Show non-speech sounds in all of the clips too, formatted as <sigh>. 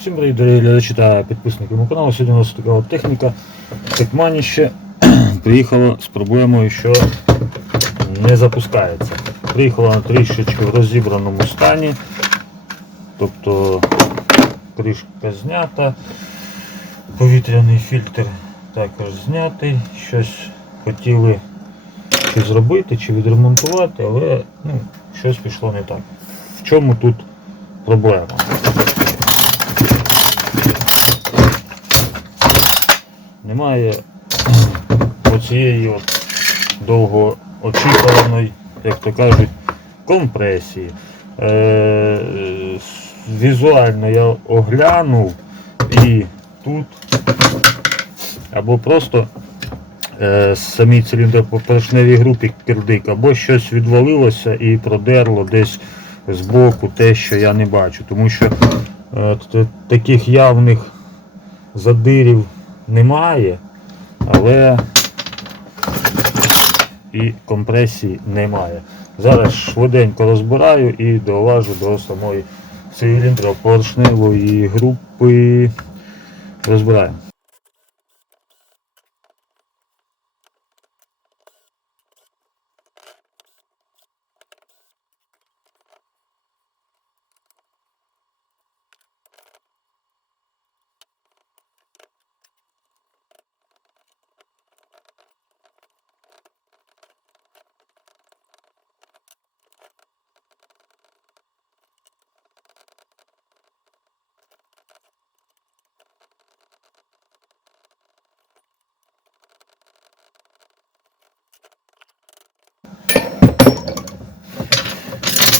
Всім привіт, дорогі глядачі та підписники мого каналу. Сьогодні у нас така от техніка Текманіще <clears throat> приїхала з проблемою, що не запускається. Приїхала на трішечки в розібраному стані. Тобто кришка знята, повітряний фільтр також знятий. Щось хотіли чи зробити, чи відремонтувати, але ну, щось пішло не так. В чому тут проблема? Немає оцієї от довго очікуваної, як то кажуть, компресії. Е, візуально я оглянув і тут або просто е, самій циліндропоршневій групі кирдик, або щось відвалилося і продерло десь з боку те, що я не бачу. Тому що е, таких явних задирів немає, але і компресії немає. Зараз швиденько розбираю і доважу до самої циліндропоршневої групи. Розбираємо.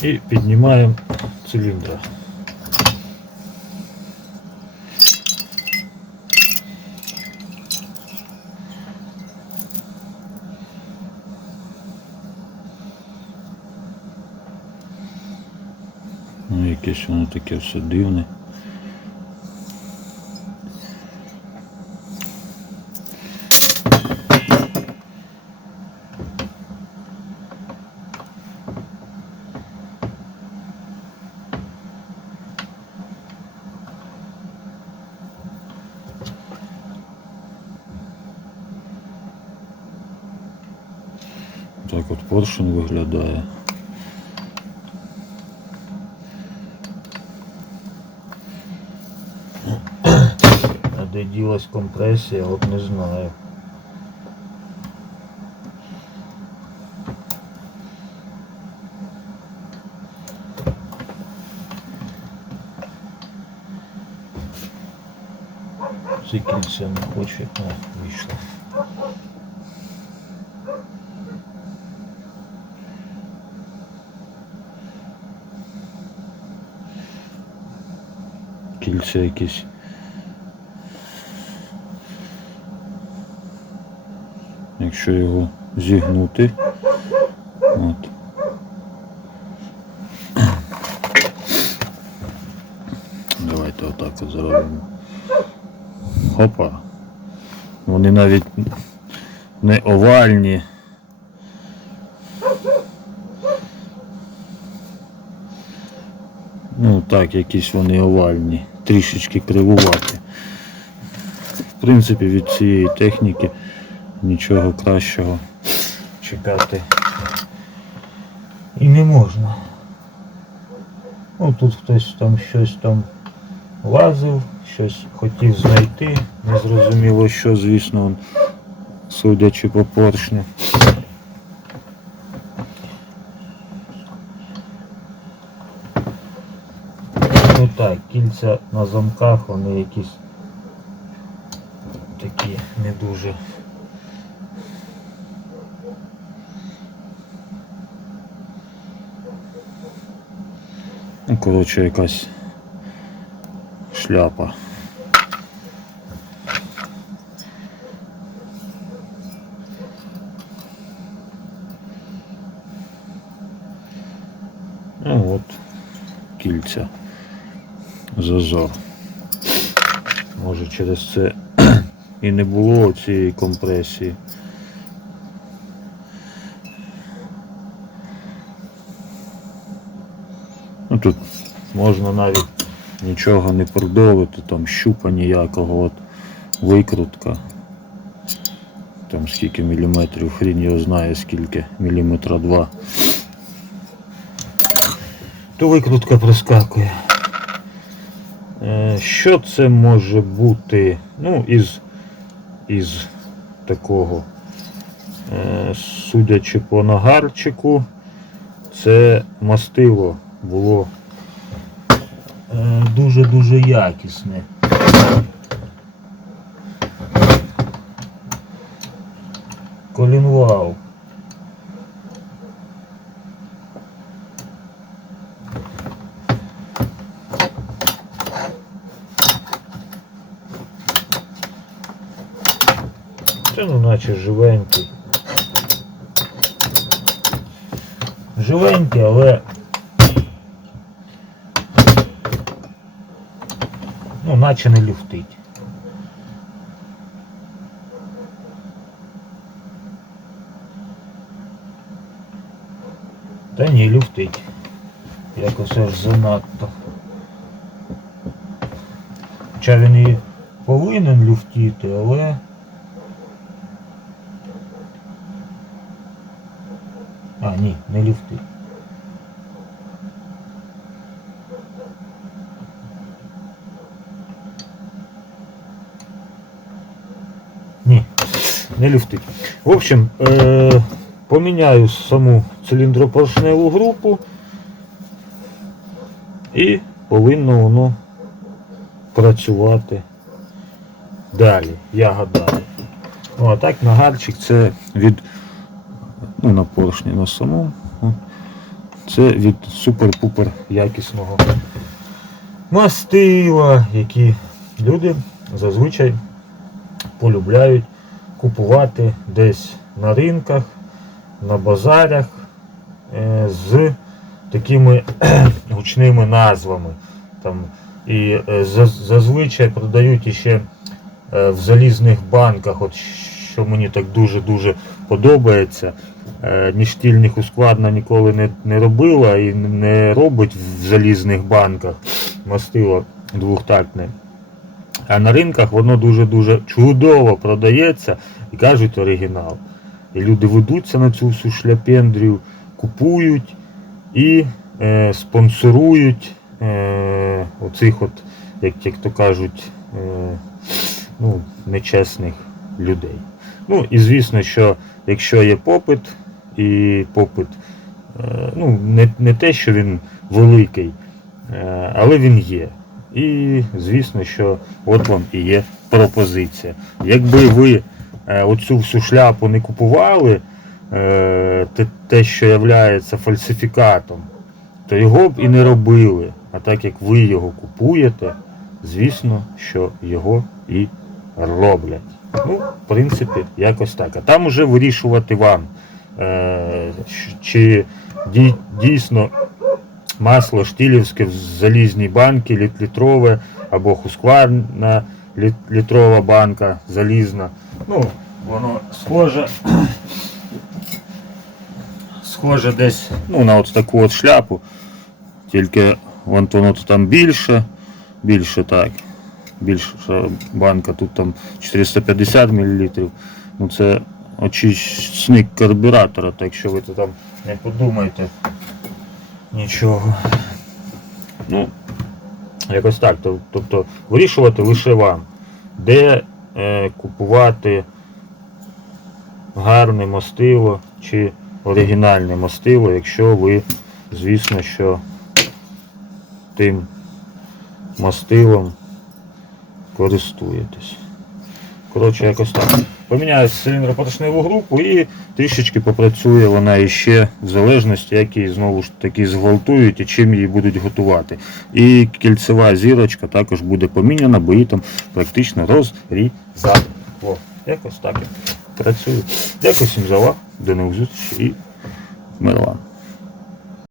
І піднімаємо циліндра. Ну, якесь воно таке все дивне. Так от поршень виглядає. А де ділась компресія, от не знаю. Це кільця не хоче, а, вийшло. Кільця якісь. Якщо його зігнути. От. Давайте отак от зробимо. Опа. Вони навіть не овальні. Ну так, якісь вони овальні, трішечки кривуваті. В принципі, від цієї техніки нічого кращого чекати і не можна. Ну тут хтось там щось там лазив, щось хотів знайти, незрозуміло що, звісно, судячи по поршню. Ну так, кільця на замках, вони якісь такі не дуже. Ну, коротше, якась шляпа. Ну от, кільця. Зазор. Може через це <clears throat> і не було цієї компресії. Ну тут можна навіть нічого не продовити, там щупа ніякого, от викрутка. Там скільки міліметрів, хрін його знає скільки, міліметра два. То викрутка проскакує. Е, Що це може бути? Ну, із, із такого, е, судячи по нагарчику, це мастило було е, дуже-дуже якісне. Колінвал. Це ну наче живенький. Живенький, але ну, наче не люфтить. Та ні, люфтить. Якось аж занадто. Хоча він і повинен люфтіти, але... А, ні, не люфтить. Ні, не люфтить. В общем, е- поміняю саму циліндропоршневу групу і повинно воно працювати далі, я гадаю. Ну, а так нагарчик це від ну, на поршні на самому. Це від супер-пупер якісного мастила, які люди зазвичай полюбляють купувати десь на ринках, на базарах е, з такими <clears throat> гучними назвами. Там, і е, зазвичай продають іще е, в залізних банках, от що мені так дуже-дуже подобається. Е, Ніштільних ускладна ніколи не, не робила і не робить в залізних банках мастило двохтактне. А на ринках воно дуже-дуже чудово продається і кажуть оригінал. І люди ведуться на цю всю шляпендрію, купують і е, спонсорують е, оцих от, як, як то кажуть, е, ну, нечесних людей. Ну і звісно, що якщо є попит, і попит, е, ну, не, не те, що він великий, е, але він є. І звісно, що от вам і є пропозиція. Якби ви е, оцю всю шляпу не купували, те, що є фальсифікатом, то його б і не робили. А так як ви його купуєте, звісно, що його і роблять. Ну, в принципі, якось так. А там уже вирішувати вам, е, чи дійсно масло штілівське в залізній банці, літ- літрове, або хускварна літрова банка залізна. Ну, воно схоже. <coughs> Схоже десь ну, на от таку от шляпу. Тільки вон воно там більше, більше так. Більша банка, тут там 450 мл. Ну це очисник карбюратора, так що ви там не подумайте нічого. Ну, якось так. Тобто вирішувати лише вам, де е, купувати гарне мастило чи оригінальне мастило, якщо ви, звісно, що тим мастилом користуєтесь. Коротше, якось так. Поміняю циліндропоршневу групу і трішечки попрацює вона іще в залежності, як її знову ж таки зґвалтують і чим її будуть готувати. І кільцева зірочка також буде поміняна, бо її там практично розрізали. О, якось так я працюю. Дякую всім за увагу. До нових зустрічей і мир вам.